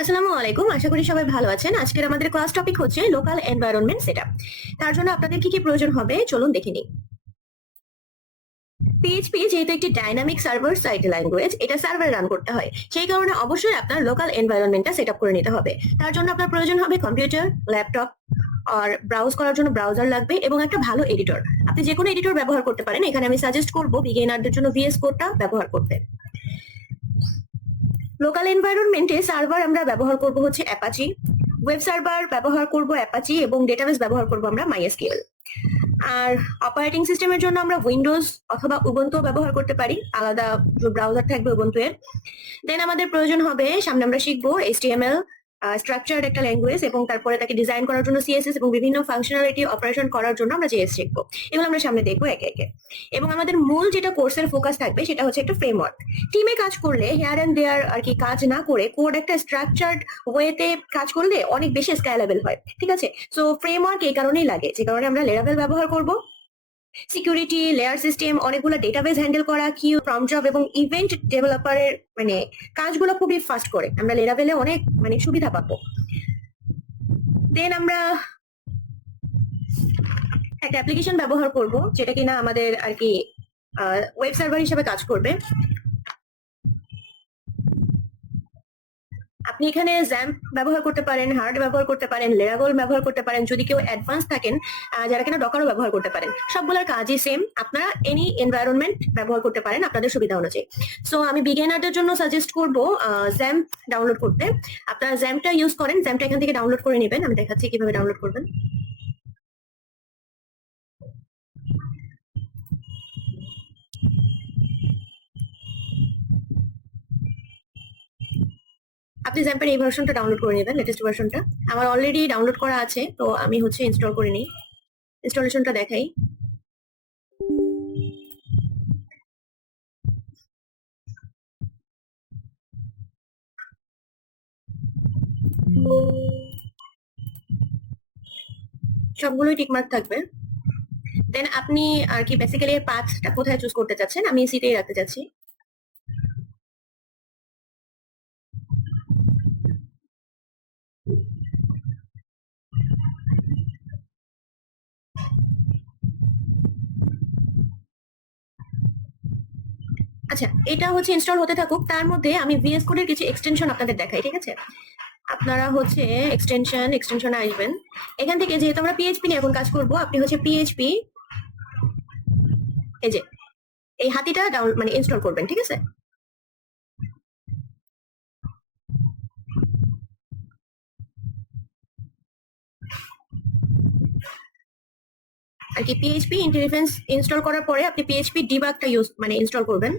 আসসালামু আলাইকুম, আশা করি সবাই ভালো আছেন। আজকের আমাদের ক্লাস টপিক হচ্ছে লোকাল এনভায়রনমেন্ট সেটআপ। তার জন্য আপনাদের কি কি প্রয়োজন হবে চলুন দেখে নিই। পিএইচপি যেহেতু একটি ডাইনামিক সার্ভার সাইড ল্যাঙ্গুয়েজ, এটা সার্ভার রান করতে হয়, সেই কারণে অবশ্যই আপনার লোকাল এনভায়রনমেন্টটা সেটআপ করে নিতে হবে। তার জন্য আপনার প্রয়োজন হবে কম্পিউটার, ল্যাপটপ, আর ব্রাউজ করার জন্য ব্রাউজার লাগবে এবং একটা ভালো এডিটর। আপনি যে কোনো এডিটর ব্যবহার করতে পারেন, এখানে আমি সাজেস্ট করবো বিগিনারদের জন্য ভিএস কোডটা ব্যবহার করতে। লোকাল এনভায়রনমেন্টে সার্ভার আমরা ব্যবহার করব হচ্ছে অ্যাপাচি, ওয়েব সার্ভার ব্যবহার করব অ্যাপাচি এবং ডেটাবেস ব্যবহার করব আমরা মাইএসকিউএল। আর অপারেটিং সিস্টেমের জন্য আমরা উইন্ডোজ অথবা উবুন্টু ব্যবহার করতে পারি, আলাদা ব্রাউজার থাকবে উবুন্টু এর। দেন আমাদের প্রয়োজন হবে, সামনে আমরা শিখবো এইচটিএমএল, স্ট্রাকচার্ড একটা ল্যাঙ্গুয়েজ, এবং তারপরে তাকে ডিজাইন করার জন্য সিএসএস এবং বিভিন্ন ফাংশনালিটি অপারেশন করার জন্য আমরা জেএস শিখবো। এগুলো আমরা সামনে দেখবো একে একে। এবং আমাদের মূল যেটা কোর্সের ফোকাস থাকবে সেটা হচ্ছে একটা ফ্রেমওয়ার্ক। টিমে কাজ করলে হেয়ার এন্ড দেয়ার আর কি কাজ না করে কোড একটা স্ট্রাকচার্ড ওয়েতে কাজ করলে অনেক বেশি স্কেলেবল হয়, ঠিক আছে? সো ফ্রেমওয়ার্ক এই কারণেই লাগে, যে কারণে আমরা লেরাভেল ব্যবহার করব। সিকিউরিটি, লেয়ার সিস্টেম, অনেকগুলো ডেটাবেস হ্যান্ডেল করা, কিউ, প্রম্পট জব এবং ইভেন্ট ডেভেলপারের কাজগুলো খুবই ফাস্ট করে, আমরা লেরাভেলে অনেক সুবিধা পাবো। দেন আমরা একটা অ্যাপ্লিকেশন ব্যবহার করব যেটা কিনা আমাদের আর কি ওয়েব সার্ভার হিসেবে কাজ করবে। আপনি এখানে জ্যাম্প ব্যবহার করতে পারেন, হার্ড ব্যবহার করতে পারেন, লেরাগল ব্যবহার করতে পারেন, যদি কেউ অ্যাডভান্স থাকেন যারা কিনা ডকারও ব্যবহার করতে পারেন। সবগুলোর কাজই সেম, আপনারা এনি এনভায়রনমেন্ট ব্যবহার করতে পারেন আপনাদের সুবিধা অনুযায়ী। সো আমি বিগিনারদের জন্য সাজেস্ট করব জ্যাম্প ডাউনলোড করতে। আপনারা জ্যাম্পটা ইউজ করেন, জ্যাম্পটা এখান থেকে ডাউনলোড করে নেবেন, আমি দেখাচ্ছি কিভাবে ডাউনলোড করবেন। আপনি জ্যাম্পের এই ভার্সনটা ডাউনলোড করে নেবেন, লেটেস্ট ভার্সনটা। আমার অলরেডি ডাউনলোড করা আছে, তো আমি হচ্ছে ইনস্টল করে নিই। ইনস্টলেশনটা দেখাই। সবগুলোই টিকমার্ক থাকবে। দেন আপনি আর কি বেসিক্যালি এর পাথটা কোথায় চুজ করতে চাচ্ছেন, আমি সিটেই রাখতে চাচ্ছি। আচ্ছা, এটা হচ্ছে ইনস্টল হতে থাকুক, তার মধ্যে আমি ভিএস কোডের কিছু এক্সটেনশন আপনাদের দেখাই, ঠিক আছে? আপনারা হচ্ছে এক্সটেনশনে আসবেন। এখান থেকে যেহেতু আমরা পিএইচপি নিয়ে এখন কাজ করব, আপনি হচ্ছে পিএইচপি এই যে এই হাতিটা ইনস্টল করবেন, ঠিক আছে? আর কি পিএইচপি ইন্টারফেস ইনস্টল করার পরে আপনি পিএইচপি ডিবাগটা ইনস্টল করবেন।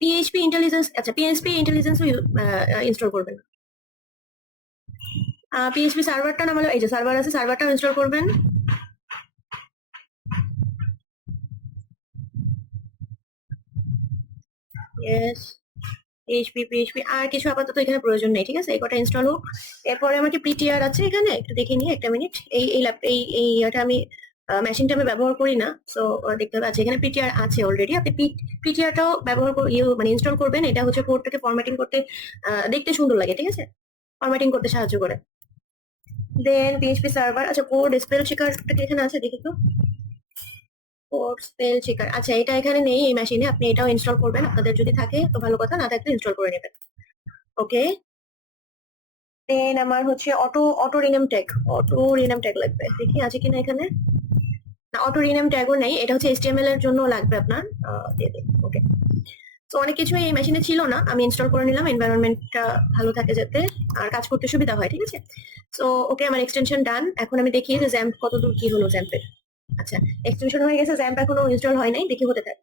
পিএইচপি ইন্টেলিজেন্স, আচ্ছা পিএইচপি ইন্টেলিজেন্স ইনস্টল করবেন। পিএইচপি সার্ভারটা নামালো, এই যে সার্ভার আছে, সার্ভারটা ইনস্টল করবেন। ইয়েস, পিএইচপি আর কিছু আপাতত এখানে প্রয়োজন নেই, ঠিক আছে? এই কটা ইনস্টল হোক। এরপরে আমার কি পিটিআর আছে এখানে, একটু দেখে নিই, একটা মিনিট। এইটা আমি মেশিনটা আমি ব্যবহার করি না, সো দেখতে হবে। আচ্ছা, এখানে পিটিআর আছে অলরেডি। আপনি পিটিআরটাও ব্যবহার ইনস্টল করবেন। এটা হচ্ছে কোডটাকে ফরম্যাটিং করতে দেখতে সুন্দর লাগে, ঠিক আছে? ফরম্যাটিং করতে সাহায্য করে। দেন পিএইচপি সার্ভার, আচ্ছা কোড স্পেল চেকারটা কি এখানে আছে দেখি তো। কোড স্পেল চেকার, আচ্ছা এটা এখানে নেই এই মেশিনে, আপনি এটাও ইনস্টল করবেন। আপনাদের যদি থাকে তো ভালো কথা, না থাকলে ইনস্টল করে নেবেন। ওকে। দেন আমার হচ্ছে অটো রিনেম ট্যাগ লাগবে, দেখি আছে কিনা এখানে। না, অটো রিনেম ট্যাগও নেই, এটা হচ্ছে এইচটিএমএল এর জন্য লাগবে আপনার। ওকে। তো অনেক কিছুই এই মেশিনে ছিল না, আমি ইনস্টল করে নিলাম, এনভায়রনমেন্টটা ভালো থাকে যাতে আর কাজ করতে সুবিধা হয়, ঠিক আছে? সো ওকে, আমার এক্সটেনশন ডান। এখন আমি দেখি যে জ্যাম্প কতদূর কি হলো জ্যাম্পের। আচ্ছা, এক্সটেনশন হয়ে গেছে, জ্যাম্প এখনো ইনস্টল হয় নাই, দেখি হতে থাক।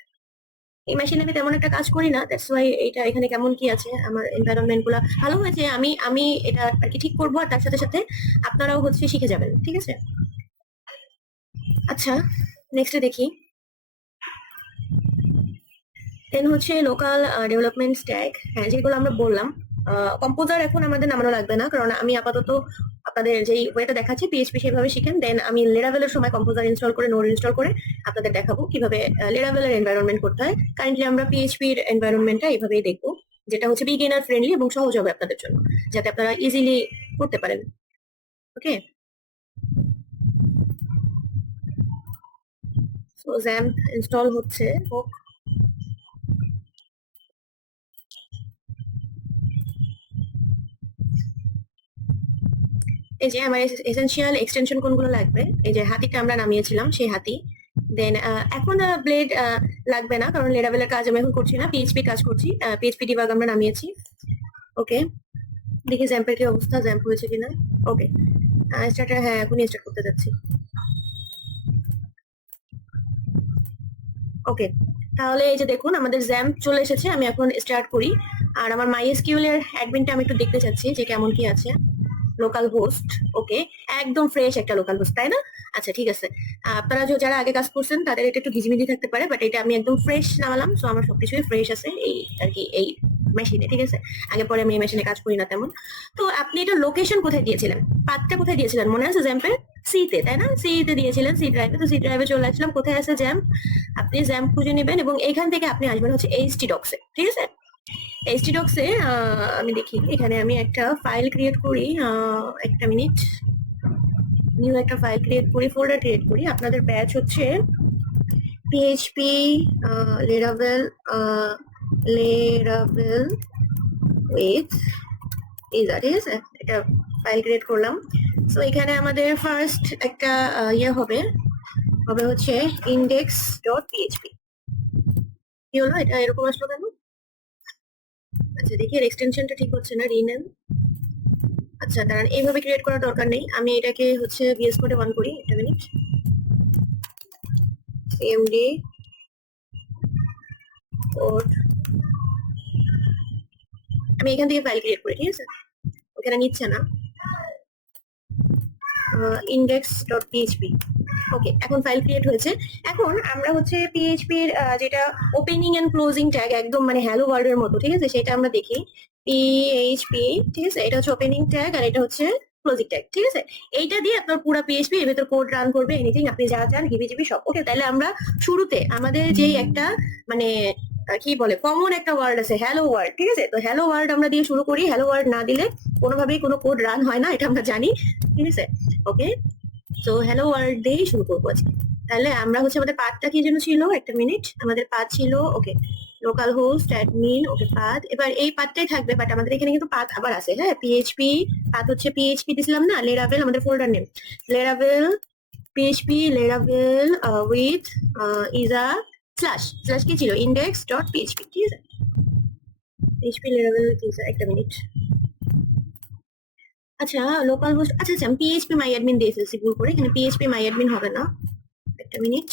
এই মেশিনে আমি তেমন একটা কাজ করি না, দ্যাটস ওয়াই এটা এখানে কেমন কি আছে। আমার এনভায়রনমেন্ট গুলা ভালো হয়েছে, আমি আমি এটা আর কি ঠিক করবো, আর তার সাথে সাথে আপনারাও হচ্ছে শিখে যাবেন, ঠিক আছে? আচ্ছা, নেক্সটে দেখি। দেন হচ্ছে লোকাল ডেভেলপমেন্ট স্ট্যাক, হ্যাঁ যেগুলো আমরা বললাম। কম্পোজার এখন আমাদের নামানো লাগবে না, কারণ আমি আপাতত আপনাদের যেই ওয়েটা দেখাচ্ছি পিএইচপি সেভাবে শিখেন, দেন আমি লেরাভেলের সময় কম্পোজার ইনস্টল করে নোড ইনস্টল করে আপনাদের দেখাবো কিভাবে লেরাভেলের এনভায়রনমেন্ট করতে হয়। কারেন্টলি আমরা পিএইচপির এনভায়রনমেন্টটা এইভাবেই দেখবো, যেটা হচ্ছে বিগিনার ফ্রেন্ডলি এবং সহজ হবে আপনাদের জন্য, যাতে আপনারা ইজিলি করতে পারেন। ওকে, সো জ্যাম্প ইনস্টল হচ্ছে, হোক। এই যে আমার এসেনশিয়াল এক্সটেনশন কোনগুলো লাগবে, এই যে হাতিটা আমরা নামিয়েছিলাম সেই হাতি। দেন এখন ব্লেড লাগবে না, কারণ লেরাভেলের কাজ আমি এখন করছি না, পিএইচপি কাজ করছি। পিএইচপি ডিবাগ আমরা নামিয়েছি। ওকে, দেখি জ্যাম্পের কি অবস্থা, জ্যাম্প হয়েছে কিনা। ওকে, স্টার্টার, হ্যাঁ এখনই স্টার্ট করতে যাচ্ছি। ওকে, তাহলে এই যে দেখুন আমাদের জ্যাম্প চলে এসেছে, আমি এখন স্টার্ট করি। আর আমার মাইএসকিউএল এর অ্যাডমিনটা আমি একটু দেখতে চাচ্ছি যে কেমন কি আছে। লোকাল হোস্ট, ওকে, একদম ফ্রেশ একটা লোকাল হোস্ট, তাই না? আচ্ছা ঠিক আছে, আপনারা যারা আগে কাজ করছেন তাদের এটা একটু ঘিজিমিজি থাকতে পারে, বাট এটা আমি একদম ফ্রেশ নামালাম, সো আমার সবকিছুই ফ্রেশ আছে এই আর কি এই মেশিনে, ঠিক আছে? আগে পরে আমি এই মেশিনে কাজ করি না তেমন। তো আপনি এটা লোকেশন কোথায় দিয়েছিলেন, পাথটা কোথায় দিয়েছিলেন মনে আছে জ্যাম্পের? সি তে, তাই না? সি তে দিয়েছিলেন, সি ড্রাইভে। তো সি ড্রাইভে চলে আসলাম, কোথায় আছে জ্যাম্প? আপনি জ্যাম্প খুঁজে নেবেন এবং এইখান থেকে আপনি আসবেন হচ্ছে এইচটি ডক্সে, ঠিক আছে? এইচটি ডক্সে আমি দেখি, এখানে আমি একটা ফাইল ক্রিয়েট করি, একটা মিনিট, নিউ একটা ফাইল ক্রিয়েট করি, ফোল্ডার ক্রিয়েট করি। আপনাদের ব্যাচ হচ্ছে পিএইচপি লেরাভেল লেরাভেল উইথ ইজার, ঠিক আছে? এটা ফাইল ক্রিয়েট করলাম। সো এখানে আমাদের ফার্স্ট একটা ইয়ে হবে হচ্ছে ইন্ডেক্স ডট পিএইচপি। কি হলো, এটা এরকম আসলো কেন? আচ্ছা দেখি, এর এক্সটেনশনটা ঠিক হচ্ছে না, রিনেম। আচ্ছা দাঁড়ান, এইভাবে ক্রিয়েট করার দরকার নেই, আমি এটাকে হচ্ছে ভিএস কোডে অন করি, একটা মিনিট। এমডি কোড, আমি এখান থেকে ফাইল ক্রিয়েট করি, ঠিক আছে? ওখানে নিচ্ছে না, ইন্ডেক্স ডট পিএইচপি। ওকে, এখন ফাইল ক্রিয়েট হয়েছে। এখন আমরা হচ্ছে পিএইচপি এর যেটা ওপেনিং এন্ড ক্লোজিং ট্যাগ, একদম মানে হ্যালো ওয়ার্ল্ড এর মতো, ঠিক আছে? সেটা আমরা দেখি, পিএইচপি, ঠিক আছে? এটা হচ্ছে ওপেনিং ট্যাগ আর এটা হচ্ছে ক্লোজিং ট্যাগ, ঠিক আছে? এইটা দিয়ে আপনার পুরো পিএইচপি এর ভেতর কোড রান করবে, এনিথিং আপনি যা চান, হিবিজিবি সব। ওকে, তাহলে আমরা শুরুতে আমাদের যেই একটা মানে কি বলে কমন একটা ওয়ার্ড আছে, হ্যালো ওয়ার্ল্ড, ঠিক আছে? তো হ্যালো ওয়ার্ল্ড আমরা দিয়ে শুরু করি, হ্যালো ওয়ার্ল্ড না দিলে কোনোভাবেই কোনো কোড রান হয় না, এটা আমরা জানি, ঠিক আছে? ওকে, তো হ্যালো ওয়ার্ল্ড দিয়েই শুরু করবো আজকে। তাহলে আমরা হচ্ছে আমাদের পাথটা কি যেন ছিল, একটা মিনিট, আমাদের পাথ ছিল ওকে লোকাল হোস্ট অ্যাডমিন, ওকে পাথ, এবার এই পাথটাই থাকবে, বাট আমাদের এখানে কিন্তু পাথ আবার আছে, হ্যাঁ? পিএইচপি পাথ হচ্ছে পিএইচপি দিছিলাম না, লেরাভেল আমাদের folder name, লেরাভেল PHP লেরাভেল with Eja slash slash কি ছিল, ইন্ডেক্স ডট পিএইচপি, ঠিক আছে? পিএইচপি লেরাভেল উইথ ইজা, একটা মিনিট। আচ্ছা লোকাল হোস্ট, আচ্ছা আচ্ছা আমি পিএইচপি মাই অ্যাডমিন দিয়ে ফেলছি ভুল করে, এখানে পিএইচপি মাই অ্যাডমিন হবে না, একটা মিনিট।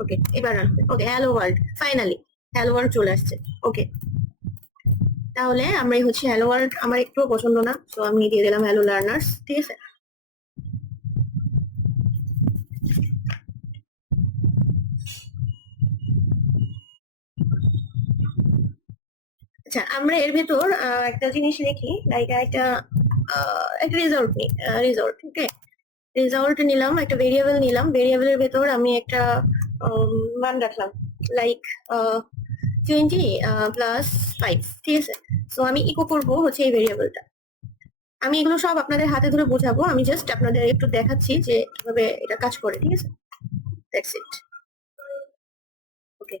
ওকে, এবার রান হবে। Okay, hello world, finally hello world চলে আসছে। ওকে, তাহলে আমরা হচ্ছে হ্যালো ওয়ার্ল্ড আমার একটু পছন্দ না, তো আমি দিয়ে দিলাম হ্যালো লার্নার্স, ঠিক আছে? আচ্ছা আমরা এর ভেতর একটা জিনিস লিখি, লাইক একটা একটা রেজাল্ট নিই, রেজাল্ট, ওকে? রেজাল্ট নিলাম, একটা ভেরিয়েবল নিলাম, ভেরিয়েবলের ভেতর আমি একটা মান রাখলাম, লাইক 20+5, ঠিক আছে? সো আমি ইকো করবো হচ্ছে এই ভেরিয়েবলটা। আমি এগুলো সব আপনাদের হাতে ধরে বোঝাবো, আমি জাস্ট আপনাদের একটু দেখাচ্ছি যে কিভাবে এটা কাজ করে, ঠিক আছে? That's it. Okay,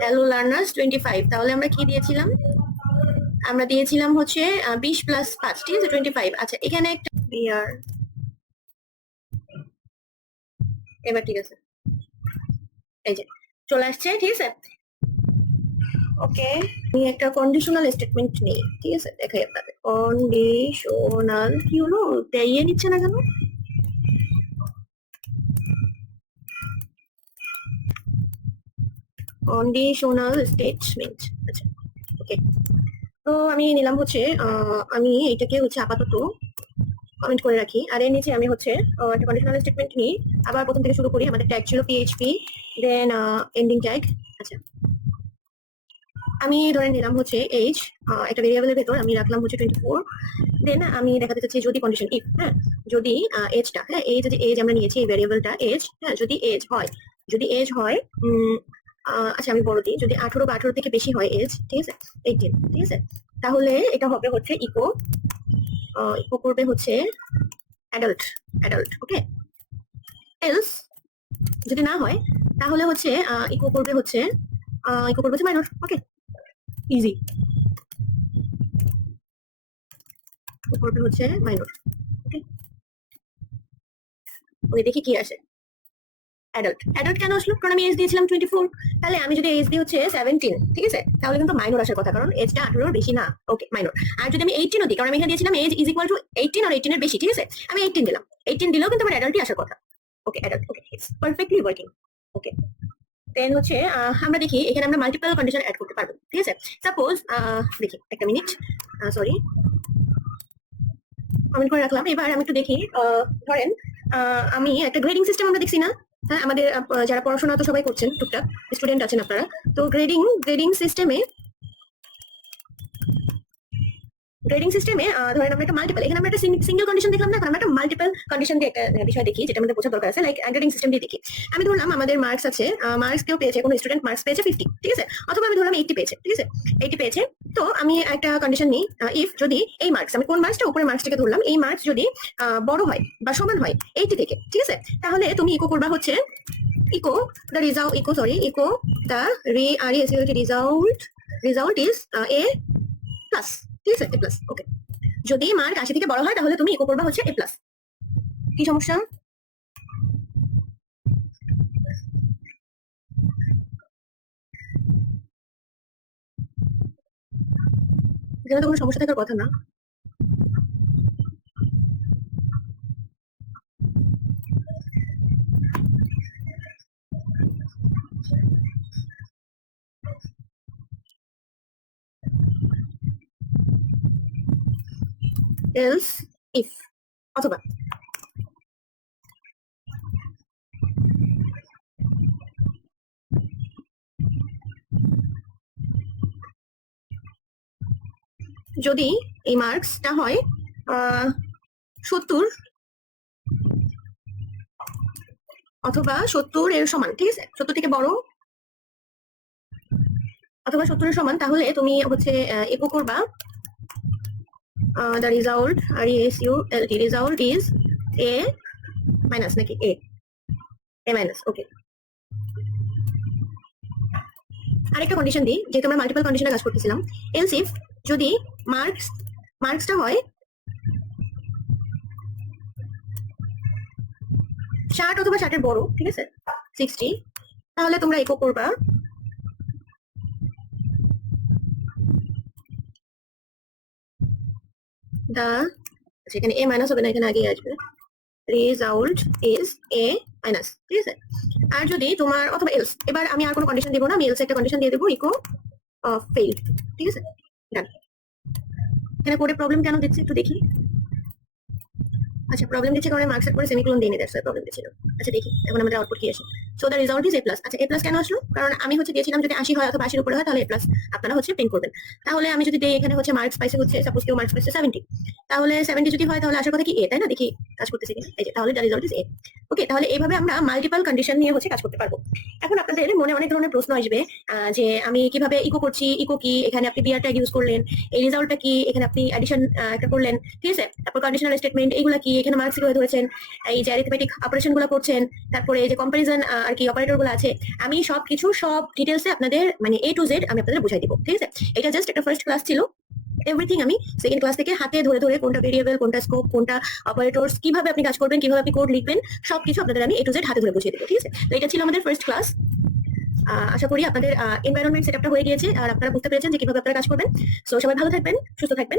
hello learners 25, তাহলে আমরা কি দিয়েছিলাম? আমরা দিয়েছিলাম হচ্ছে 20+5, ঠিক আছে? 25। আচ্ছা এখানে একটা বিআর, এবার ঠিক আছে, এই যে চলে আসছে, ঠিক আছে? ওকে, আমি একটা কন্ডিশনাল স্টেটমেন্ট নেই, ঠিক আছে? দেখাই আপনাদের কন্ডিশনাল, কি হলো ইয়ে নিচ্ছে না কেন? কন্ডিশনাল স্টেটমেন্ট, আচ্ছা ওকে। তো আমি নিলাম হচ্ছে আমি এটাকে হচ্ছে আপাতত কমেন্ট করে রাখি, আর এর নিচে আমি হচ্ছে একটা কন্ডিশনাল স্টেটমেন্ট নিই, আবার প্রথম থেকে শুরু করি। আমাদের ট্যাগ ছিল পিএইচপি, দেন এন্ডিং ট্যাগ। আচ্ছা আমি ধরে নিলাম হচ্ছে এইজ, একটা ভেরিয়েবলের ভেতর আমি রাখলাম হচ্ছে 24, দেন আমি দেখাতে চাচ্ছি যদি কন্ডিশন ইফ, হ্যাঁ, যদি এজটা, হ্যাঁ, এই যে এজ আমরা নিয়েছি এই ভ্যারিয়েবলটা এজ, হ্যাঁ, যদি এজ হয়, যদি এজ হয় আচ্ছা আমি বড় দিই, যদি 18 বা 18 থেকে বেশি হয় এজ, ঠিক আছে, 18, ঠিক আছে, তাহলে এটা হবে হচ্ছে ইকো ইকো করবে হচ্ছে অ্যাডাল্ট, অ্যাডাল্ট, ওকে। এলস যদি না হয় তাহলে হচ্ছে ইকো করবে হচ্ছে মাইনর, ওকে, ইজি, করবে হচ্ছে মাইনর, ওকে। ওকে দেখি কি আসে। অ্যাডাল্ট, অ্যাডাল্ট কেন আসলো? কারণ আমি এজ দিয়েছিলাম 24, তাহলে আমি যদি এজ দিই হচ্ছে 17, ঠিক আছে, তাহলে কিন্তু মাইনর আসার কথা, কারণ এজটা 18 বেশি না, ওকে, মাইনর। আর যদি আমি 18 দিই, কারণ আমি এখানে দিয়েছিলাম এজ ইজ ইকুয়াল টু 18 আর 18 এর বেশি, ঠিক আছে, আমি 18 দিলাম, 18 দিলেও কিন্তু আমার অ্যাডাল্টই আসার কথা, okay, adult, okay, it's perfectly working, okay. Then হচ্ছে আমরা দেখি এখানে আমরা মাল্টিপল কন্ডিশন অ্যাড করতে পারবো, ঠিক আছে। সাপোজ দেখি একটা মিনিট, সরি, কমেন্ট করে রাখলাম। এবার আমি একটু দেখি, ধরেন আমি একটা গ্রেডিং সিস্টেম আমরা দেখছি না, হ্যাঁ, আমাদের যারা পড়াশোনা তো সবাই করছেন, টুকটাক স্টুডেন্ট আছেন আপনারা, তো গ্রেডিং সিস্টেমে ধরেন আমরা একটা মাল্টিপল, এখানে আমরা একটা সিঙ্গেল কন্ডিশন দেখলাম না, এখন আমরা একটা মাল্টিপল কন্ডিশন দিয়ে একটা বিষয় দেখি, যেটা আমাদের বোঝার দরকার আছে, লাইক গ্রেডিং সিস্টেম দিয়ে দেখি। আমি ধরলাম আমাদের মার্কস আছে, মার্কস কেউ পেয়েছে, কোনো স্টুডেন্ট মার্কস পেয়েছে 50, ঠিক আছে, অথবা আমি ধরলাম 80 পেয়েছে, ঠিক আছে, 80 পেয়েছে। তো আমি একটা কন্ডিশন নিই, ইফ যদি এই মার্কস, আমি কোন মার্কসটা উপরের মার্কসটাকে ধরলাম, এই মার্কস যদি বড় হয় বা সমান হয় 80 থেকে, ঠিক আছে, তাহলে তুমি ইকো করবা হচ্ছে echo the result, echo the result is A plus, ঠিক আছে, এ প্লাস, ওকে। যদি মার্ক 80 থেকে বড় হয় তাহলে তুমি ইকো করবা হচ্ছে এ প্লাস। কি সমস্যা? এখানে তো কোনো সমস্যা থাকার কথা না। এলস ইফ, অথবা যদি এই মার্কসটা হয় 70 অথবা 70 এর সমান, ঠিক আছে, 70 থেকে বড় অথবা 70 এর সমান, তাহলে তুমি হচ্ছে ইকো করবা the result, result is A minus, নাকি এ মাইনাস, ওকে। আরেকটা কন্ডিশন দিই, যেহেতু আমরা মাল্টিপল কন্ডিশনে কাজ করতেছিলাম, এলস ইফ যদি মার্কসটা হয় 60 অথবা 60 এর বড়, ঠিক আছে, 60, তাহলে তোমরা ইকো করবা দা, এখানে এ মাইনাস হবে না, এখানে আগে আসবে রেজাল্ট ইজ এ মাইনাস, ঠিক আছে। আর যদি তোমার অথবা এলস, এবার আমি আর কোনো কন্ডিশন দেবো না, আমি এলস একটা কন্ডিশন দিয়ে দেবো, ইকো ফেইল, ঠিক আছে, ডান। এখানে কোডে প্রবলেম কেন দিচ্ছে একটু দেখি। আচ্ছা, প্রবলেম দিচ্ছে কারণ মার্কসের পরে সেমিকোলন দিয়ে নিতে, প্রবলেম দিচ্ছিল। আচ্ছা দেখি এখন আমাদের আউটপুট কি আসে। So the result is A plus. আচ্ছা, এ প্লাস কেন আসলো? কারণ আমি হচ্ছে দিয়েছিলাম যদি 80 হয় অথবা 80 এর উপরে হয় তাহলে এ প্লাস আপনারা হচ্ছে প্রিন্ট করবেন। তাহলে আমি যদি দেই এখানে হচ্ছে মার্কস পাইছে হচ্ছে, সাপোজ কেউ মার্কস পাইছে 70, তাহলে 70 যদি হয় তাহলে আসার কথা কি এ, তাই না? দেখি কাজ করতেছে কিনা, এই যে, তাহলে দ্য রিজাল্ট ইজ এ, ওকে। তাহলে এইভাবে আমরা মাল্টিপল কন্ডিশন নিয়ে হচ্ছে কাজ করতে পারবো। এখন আপনাদের মনে অনেক ধরনের প্রশ্ন আসবে যে আমি কিভাবে ইকো করছি, ইকো কি, এখানে আপনি বিআর ট্যাগ ইউজ করলেন, এই রিজাল্টটা কি, এখানে আপনি অ্যাডিশন একটা করলেন, ঠিক আছে, তারপর কন্ডিশনাল স্টেটমেন্ট এইগুলা কি, এখানে মার্কস কিভাবে ধরেছেন, এই যে অ্যারিথমেটিক অপারেশন গুলো করছেন, তারপরে এই যে কম্পারিজন আর কি অপারেটর গুলো আছে, আমি সবকিছু সব ডিটেলসে আপনাদের মানে এ টু জেড আমি আপনাদের বুঝাই দিব, ঠিক আছে। এটা জাস্ট একটা ফার্স্ট ক্লাস ছিল, এভরিথিং আমি সেকেন্ড ক্লাস থেকে হাতে ধরে ধরে কোনটা ভেরিয়েবল, কোনটা স্কোপ, কোনটা অপারেটরস, কিভাবে আপনি কাজ করবেন, কিভাবে আপনি কোড লিখবেন, সবকিছু আপনাদের আমি এ টু জেড হাতে ধরে বুঝিয়ে দেবো, ঠিক আছে। তো এটা ছিল আমাদের ফার্স্ট ক্লাস। আশা করি আপনাদের এনভায়রনমেন্ট সেটআপটা হয়ে গিয়েছে আর আপনারা বুঝতে পেরেছেন যে কিভাবে আপনারা কাজ করবেন। সো সবাই ভালো থাকবেন, সুস্থ থাকবেন।